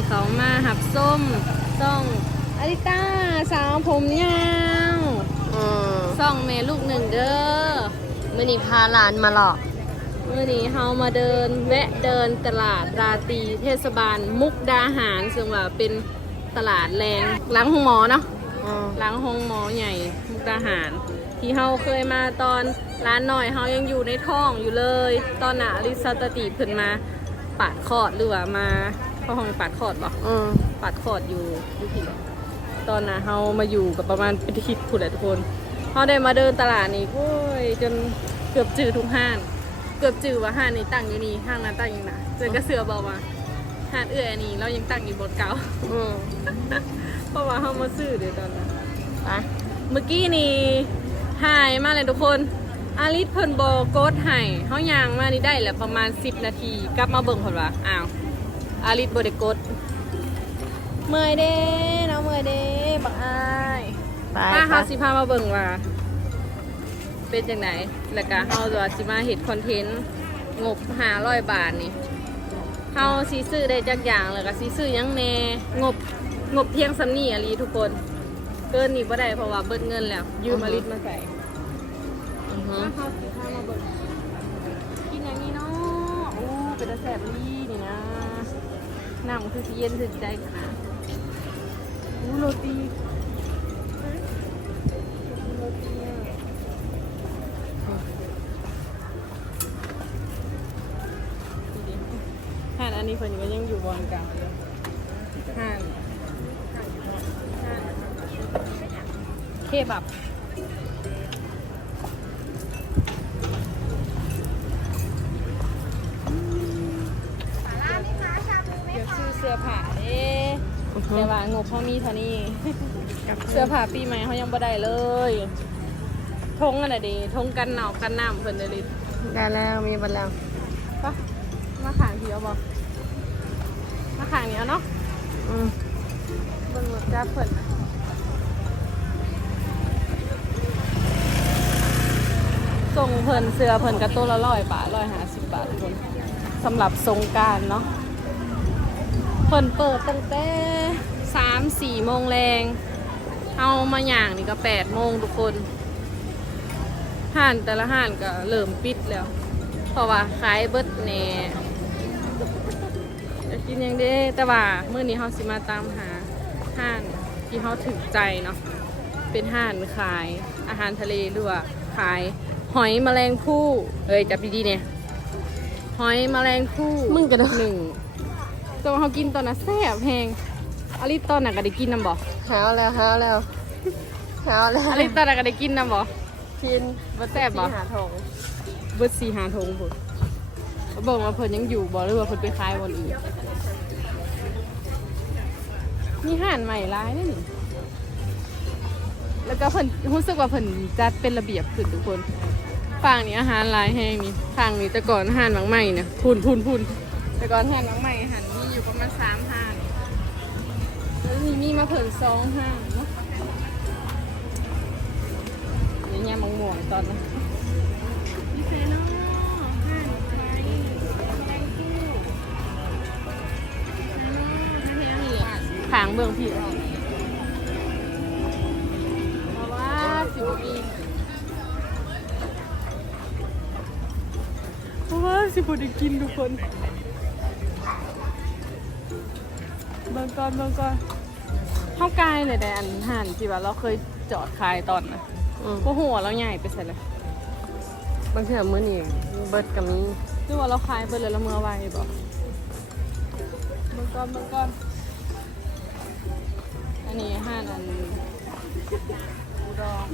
ที่เขามาหับส้มซ่องอาริต้าสาวผมยาวอืมซ่องเมลูกหนึ่งเด้อมื่อนี้พาหลานมาหรอกเมื่อนี้เฮามาเดินแวะเดินตลาดราตรีเทศบาลมุกดาหารซึ่งว่าเป็นตลาดแรงหลังห้องหมอเนาะอืมหลังห้องหมอใหญ่มุกดาหาร ที่เฮาเคยมาตอนร้านหน่อยเฮายังอยู่ในท้องอยู่เลย ตอนน่ะอลิซาตติเพิ่นมาปาดคอดหรือว่ามา เข้าห้องปาดคอดบ่อืมปาดคอดอยู่อยู่ที่ตอนน่ะเฮามาอยู่กับประมาณเป็นอาทิตย์พูดแหละทุกคนเฮาได้มาเดินตลาดนี่โอ้ยจนเกือบจืดทุกห้างเกือบจืดว่าห้างนี้ตั้งอยู่นี่ห้างนั้นตั้งอยู่นะเจอกระเสือบอกว่าห้างเอื้ออันนี้เรายังตั้งอยู่บนเก่าอืมเพราะว่าเฮามาซื้อเดี๋ยวตอนนั้นไปเมื่อกี้นี่หายมากเลยทุกคนอาริสเพิ่นบอกดให้เฮายางมานี่ได้แหละประมาณ 10 นาที กลับมาเบิ่งเพิ่นว่าอ้าว อาริสบ่ได้กดเมื่อยเด้เนาะเมื่อยเด้บักอายไปมาค่ะเฮาสิพามาเบิ่งว่า เป็นจังไดแล้วก็เฮาจะสิมาเฮ็ดคอนเทนต์งบ500บาทนี่เฮาสิซื้อได้จักอย่างแล้วก็สิซื้อหยังแหน่งบงบเพียงสำนี้อาลีทุกคน เกินนี่บ่ได้เพราะว่าเบิดเงินแล้วยืมอาริสมาใส่อือฮึมาเข้าสิพามาเบิ่งกินอย่างนี้เนาะโอ้เป็นตาแสบลี่นี่ น้ำคือเย็นถึงใจขนาดอู้โรตีห้านอันนี้เพิ่นก็ยังอยู่บอนกลางเลยห่านห่านเคบับ เดี๋ยวซื้อเสื้อผ้าเด้อือฮึแต่ว่างบเขามีเท่านี้ เสื้อผ้าปีใหม่เขายังบ่ได้เลยทงอันน่ะดีทงกันหนาวกันน้ำเพิ่นเลยดิได้แล้วมีบัตรแล้วปะมาขางเดียวบ่มาขางนี้เอาเนาะอืมเบิ่งรถจับเพิ่นนะส่งเพิ่นเสื้อเพิ่นกระตัวละร้อยบาทร้อยห้าสิบบาททุกคนสำหรับสงกรารเนาะ เพิ่นเปิดตั้งแต่สามสี่โมงแรงเอามาอย่างนี่ก็แปดโมงทุกคนห้านแต่ละห้านก็เริ่มปิดแล้ว เพราะว่าขายเบิดแหน่จะกินหยังเด้แต่ว่าเมื่อนี้เขาสิมาตามหาห้านที่เขาถึกใจเนาะเป็นห้านขายอาหารทะเลหรือว่าขายหอยแมลงภู่เอ้ยจับดีๆเนี่ยหอยแมลงภู่มึงกันเนอะหนึ่ง แต่ว่าเขากินตอนนั้นแซ่บแพงอลิตอนนั้นก็ได้กินน้ำบ่หาวแล้วหาวแล้วหาวแล้วอลิตอนนั้นก็ได้กินน้ำบ่กินบ่แซ่บบ่หาทงเบิดสีหาทงพุ่นเขาบอกว่าเพิ่นยังอยู่บ่หรือว่าเพิ่นไปขายวันอื่นมีห่านใหม่ร้ายนี่นี่แล้วก็เพิ่นรู้สึกว่าเพิ่นจัดเป็นระเบียบขึ้นทุกคนฝั่งนี้อาหารหลายแห้งนี่ฝั่งนี้แต่ก่อนอาหารบางใหม่เนี่ยพุ่นพุ่นพุ่นแต่ก่อนอาหารบางใหม่อาหาร มาสามห้านแล้วนี่มีมาเพิ่มสองห้านเนาะนี่ยามะม่วงตอนนั้นี่เซโน่ห้านไรแรงกู้ขางเบืองผิวเพราะว่าสิบปีเพราะว่าสิบปีกินทุกคน เบิ่งก่อนเบิ่งก่อนเข้ากายเลยแต่อันห่านที่ว่าเราเคยจอดขายตอนนะอืมพวกหัวเราใหญ่ไปใส่เลยบางเทื่อมื้อนี้เบิดก็มีหรือว่าเราคลายไปเลยแล้วเมื่อวานบอกมึงก่อนมึงก่อนอันนี้ห้าอันอุดร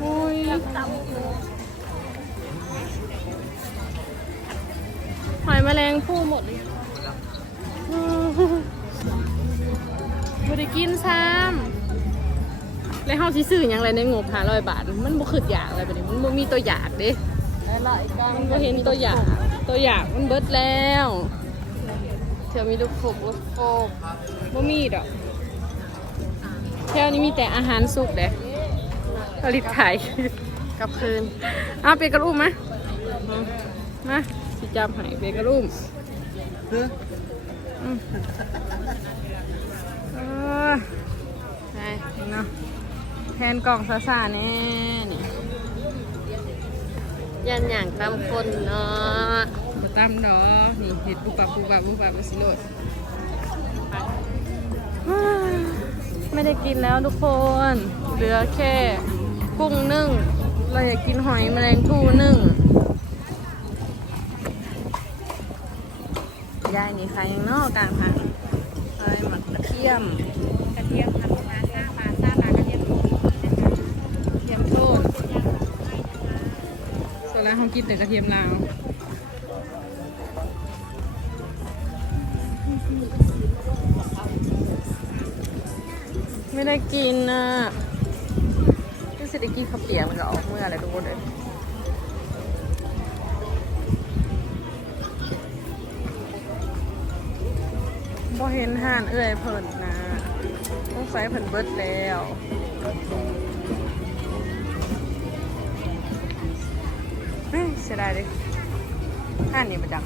โอ้ย หอยแมลงผู้หมดเลยบ่ได้กินซ้ำแล้วเฮาสิซื้อหยังไรในงบ500บาท มันบ่ขึ้นอยากอะไรแบบนี้มันบ่มีตัวอยากเด้หลายๆกันมันบ่เห็นตัวอยาก ตัวอยากมันเบิดแล้วเธอมีลูกโขกลูกโขกบ่มีดอกแถวนี้มีแต่อาหารสุกเด้ผลิตขายกลับคืนอ้าวเปกระลุ่มไหม มมาสิจำให้เปกระลุ่มอืมเออไงเนาะแทนกล่องซาซาแน่นี่ยันอย่างตามคนเนาะมาตั้มดอกนี่เห็ดปูปับปูปับปูปับมาสิโลดว้าวไม่ได้กินแล้วทุกคน เหลือแค่กุ้งนึ่ง เราอยากกินหอยแมลงภู่นึ่ง ยายนี่ใครยังนอกกลางทางอะไรหมักกระเทียม กระเทียมค่ะลูกค้าทรามาทรามากระเทียมโทนนะคะกระเทียมโทษส่วนแล้วเขากินแต่กระเทียมลาวไม่ได้กินนะที่สิได้กินข้าวเปียกมันจะออกเมื่ออะไรทุกคนเลย บ่เห็นห่านเอื้อยเพิ่นนะต้องใส่เพิ่นเบิดแล้วเฮ้ยเสียดายดิห่านนี่ประจัง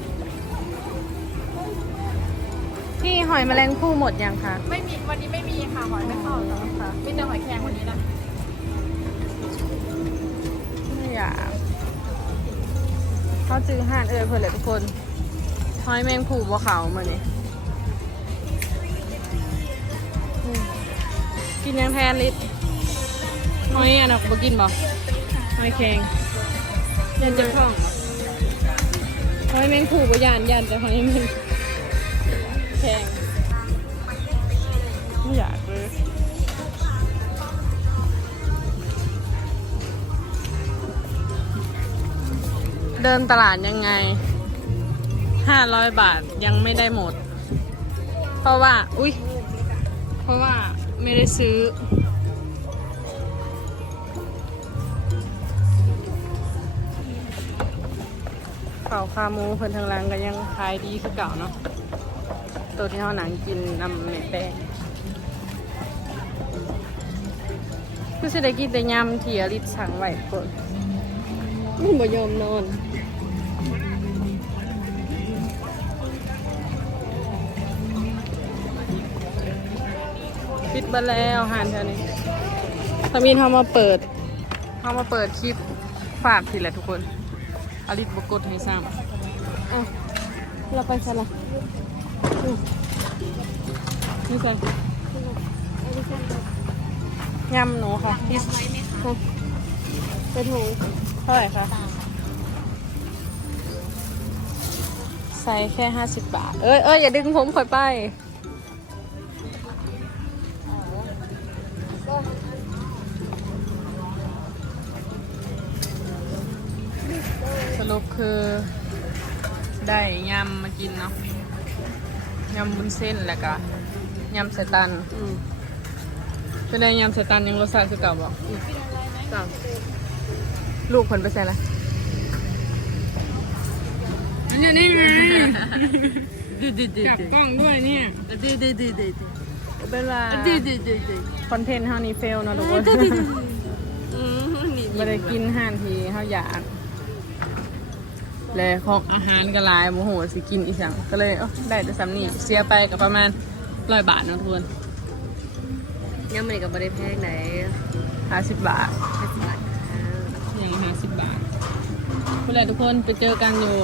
พี่หอยแมลงภู่หมดยังคะไม่มีวันนี้ไม่มีค่ะหอยไม่เข้าเนาะค่ะมีแต่หอยแครงวันนี้นะไม่อยากเขาจือห่านเอ่ยเพื่อนเลยทุกคนหอยแมงผู่บัวขาวมาเนี่ย กินยังแทนลิตหอยอันนั้นบ่กินบ่หอยแข็งยันจะคล้องบ่หอยแมงผู่บ่ยานยานแต่หอยแมงแข็งไม่อยากเลยเดินตลาดยังไง ห้าร้อยบาทยังไม่ได้หมด เพราะว่า อุ๊ย ราะว่าไม่ได้ซื้อเป่าคาหมูเพิ่นทางหลังก็ยังขายดีคือเก่าเนาะ ตัวที่เขาหนังกินนำเม็ดแป้งคือสิได้กินแต่ยำที่อลิศสั่งไว้ก่อนมันบ่ยอมนอน ปิดไปแล้วหานแถวนี้ทามีนเขามาเปิดเขามาเปิดคลิปฝากทีแหละทุกคนอลิศบกดให้ซ้ำเอ้าเราไปซะละอู้นี่ใส่ยำหนูค่ะที่เป็นถุงเท่าไหร่คะใส่แค่ห้าสิบบาท เอ้ยเอ้ยอย่าดึงผมข่อยไป ได้ยำมากินเนาะยำบุญเส้นแล้วก็ยำใส่ตันอืมเป็นไงยำใส่ตันยังรสชาติคือเก่าบอกสั่งลูกผลไปใส่ละอันนี้ไงดืดดืดดืจับกล้องด้วยเนี่ยดดืดดืดดืดดืดเป็นว่าดืดดืดดืดดืดคอนเทนต์เฮานี้เฟลเนาะทุกคนอืมนี่ไม่ได้กินอาหารทีเฮาอยาก แล้วของอาหารก็หลายโมโหสิกินอีสังก็เลยเอ้าได้แต่ซ้ำนี่เสียไปกับประมาณร้อยบาทเนาะทุกคนยังไม่ได้กับบ่ได้แพงไหนห้าสิบบาทห้าสิบบาทอย่างห้าสิบบาทเพื่อนทุกคนไปเจอกันอยู่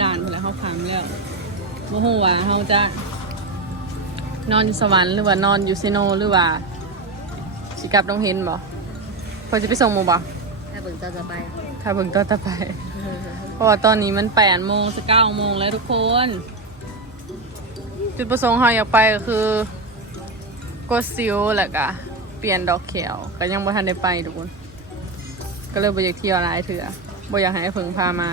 ด่านเพื่อนเขาพังแล้วโมโหว่าเขาจะ นอนอยู่สวรรค์หรือว่านอนอยู่ซิโนหรือว่าสิกลับต้องเห็นบ่พอจะไปส่งหมูบ่ ถ้าเบิ่งเจ้าจะไป ถ้าเบิ่งต่อต่อไป เพราะว่าตอนนี้มันแปดโมงจะเก้าโมงแล้วทุกคน จุดประสงค์เราอยากไปก็คือกดซิวแล้วก็เปลี่ยนดอกเขียวก็ยังบ่ทันได้ไปทุกคน ก็เลยบ่อยากเที่ยวหลายเถื่อบ่อยากให้เพิ่งพามา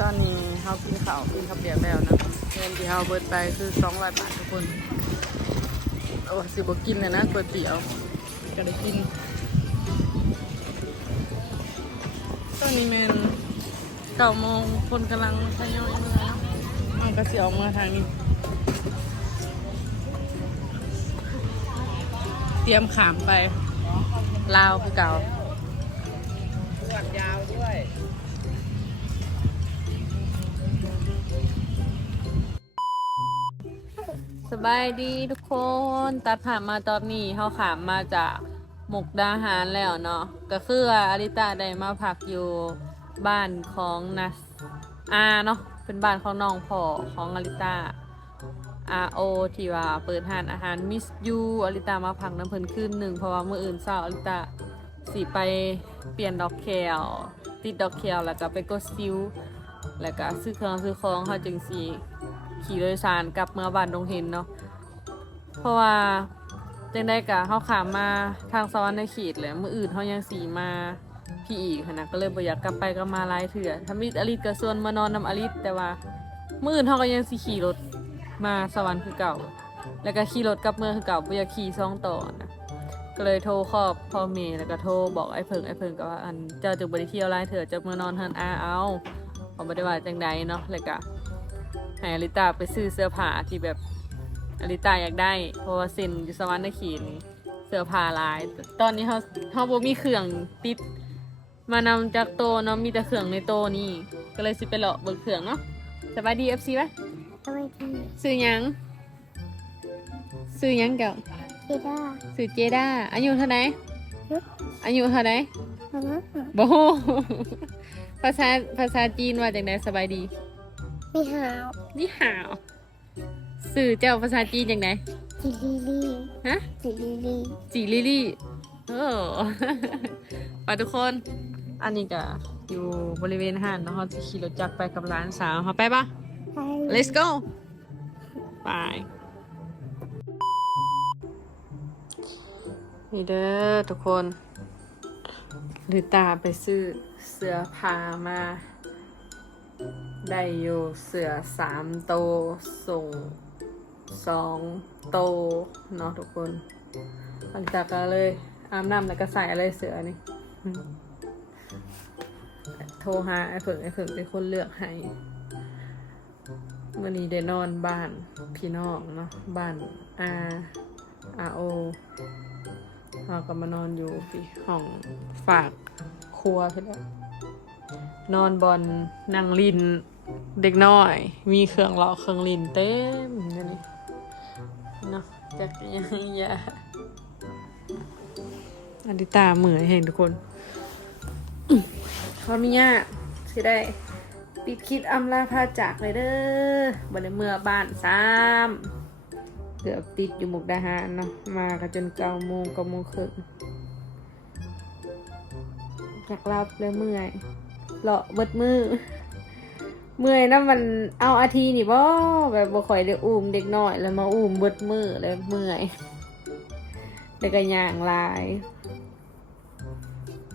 ตอนนี้เขากินข้าวกินข้าวเปียกแล้วนะเงินที่เขาเบิดไปคือสองร้อยบาททุกคน โอ้สิบกินเลยนะก๋วยเตี๋ยวก็ได้กินตอนนี้แมนเก้าโมงคนกำลังทยอยมามันก็สิออกมาทางนี้รียมขามไป ลาวคือเก่า บายดีทุกคน ตัดผ่านมาตอนนี้เขาขามมาจากหมกดาหารแล้วเนาะก็คืออาริตาได้มาพักอยู่บ้านของนัสอาเนาะเป็นบ้านของน้องพ่อของอาริตาอาโอที่ว่าเปิดห้านอาหารมิสยูอาริตามาพักน้ำเพิ่นขึ้นหนึ่งเพราะว่าเมื่ออื่นเช้าอาริตาสีไปเปลี่ยนดอกแคลติดดอกแคลแล้วก็ไปกดซิวแล้วก็ซื้อเครื่องซื้อของเขาจึงสี ขี่โดยสารกลับเมื่อบ้านดงเห็นเนาะเพราะว่าจังได้กะเขาขามมาทางสวรรค์ในขีดเลยมืออื่นเขายังสีมาพี่อีกนะก็เลยบ่อยากกลับไปก็มาหลายเถื่อทำมิตรอลิตก็ส่วนมานอนนำอลิตแต่ว่ามืออื่นเขาก็ยังสีขี่รถมาสวรรค์คือเก่า แล้วก็ขี่รถกลับเมืองคือเก่าบ่อยากขี่ซ่องต่อนะก็เลยโทรขอบพ่อเมย์แล้วก็โทรบอกไอ้เพิงไอ้เพิงก็ว่าอันเจ้าจึงบริเที่ยวหลายเถื่อจะเมื่อนอนเฮินอาเอาเขาบ่ได้ว่าจังใดเนาะแล้วก็ ให้อลิตาไปซื้อเสื้อผ้าที่แบบอลิตาอยากได้ เพราะว่าเซ็นอยู่สวรรค์นขีนเสื้อผ้าหลาย ตอนนี้เขาเขาบ่มีเครื่องติด มานำจากโตเนาะมีแต่เครื่องในโตนี่ ก็เลยสิไปเลาะเบิกเครื่องเนาะสบายดีเอฟซีไหมสวัสดีซื้อหยังซื้อหยังเก่าพี่ด้าซื้อเจด้าอายุเท่าไหร่อายุเท่าไหร่อือฮึบ่ฮู้ ภาษาภาษาจีนว่าจังไดสบายดี มีหาวนี่หาวสื่อเจ้าภาษาจีนจังไดจิลิลี่ฮะจิลิลี่จีลิลี่โอ้ไปทุกคน อันนี้ก็อยู่บริเวณห้างเนาะเขาจะขี่รถจักรไปกับร้านสาวเขาไปปะไป let's go ไปนี่เด้อทุกคนลิตาไปซื้อเสื้อผ้ามา ได้อยู่เสือสามโตส่งสองโตเนาะทุกคนหลังจากก็เลยอาบน้ำแล้วก็ใส่อะไรเสือนี่โทรหาไอ้เผิงไอ้เผิงเป็นคนเลือกให้วันนี้ได้นอนบ้านพี่น้องเนาะบ้านอาอาโอเราก็มานอนอยู่ที่ห้องฝากครัวใช่ไหม นอนบอนนั่งลิน เด็กน้อย มีเครื่องเลาะเครื่องลินเต็มอยู่นี่เนาะจักยานยาอันดิตาเหมือนเห็นทุกคนอื้อขออนุญาสิได้ปิดคิดอำลาพาจากเลยเด้อบันเมื่อบ้านซ้ำเกือบติดอยู่มุกดาหารเนาะมากันจนเก้าโมงเก้าโมงครึ่งอยากรับเลยเมื่อย เลาะเบิดมือ เมื่อยนะมันเอาอาทีนี่บ่แบบบ่ค่อยได้อุ้มเด็กน้อยแล้วมาอุ้มเบิดมือเลยเมื่อยแล้วก็ย่างลาย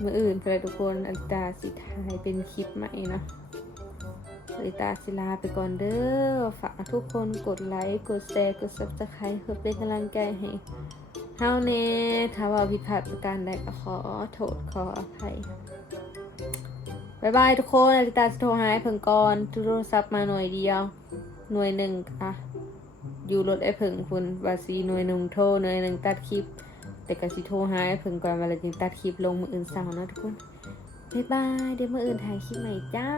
มืออื่นไปเลยทุกคนอันตาสิทายเป็นคลิปใหม่เนาะอลิตาศิลาไปก่อนเด้อ ฝากทุกคนกดไลค์ กดแชร์ กด subscribe เพื่อเป็นกำลังใจให้เฮาแน่ถ้าว่าผิดพลาดประการใดก็ขอโทษขออภัย บายบายทุกคนอาริตาจะโทรหาไอ้เพิ่งก่อนโทรศัพท์มาหน่วยเดียว หน่วยหนึ่งอะอยู่รถไอ้เพิ่งคุณบาซีหน่วยหนึ่งโทรหน่วยหนึ่งตัดคลิป แต่ก็สิโทรหาไอ้เพิ่งก่อนเวลาจึงตัดคลิปลงมืออื่นเสาร์นะทุกคนบายบายเดี๋ยวมืออื่นถ่ายคลิปใหม่จ้า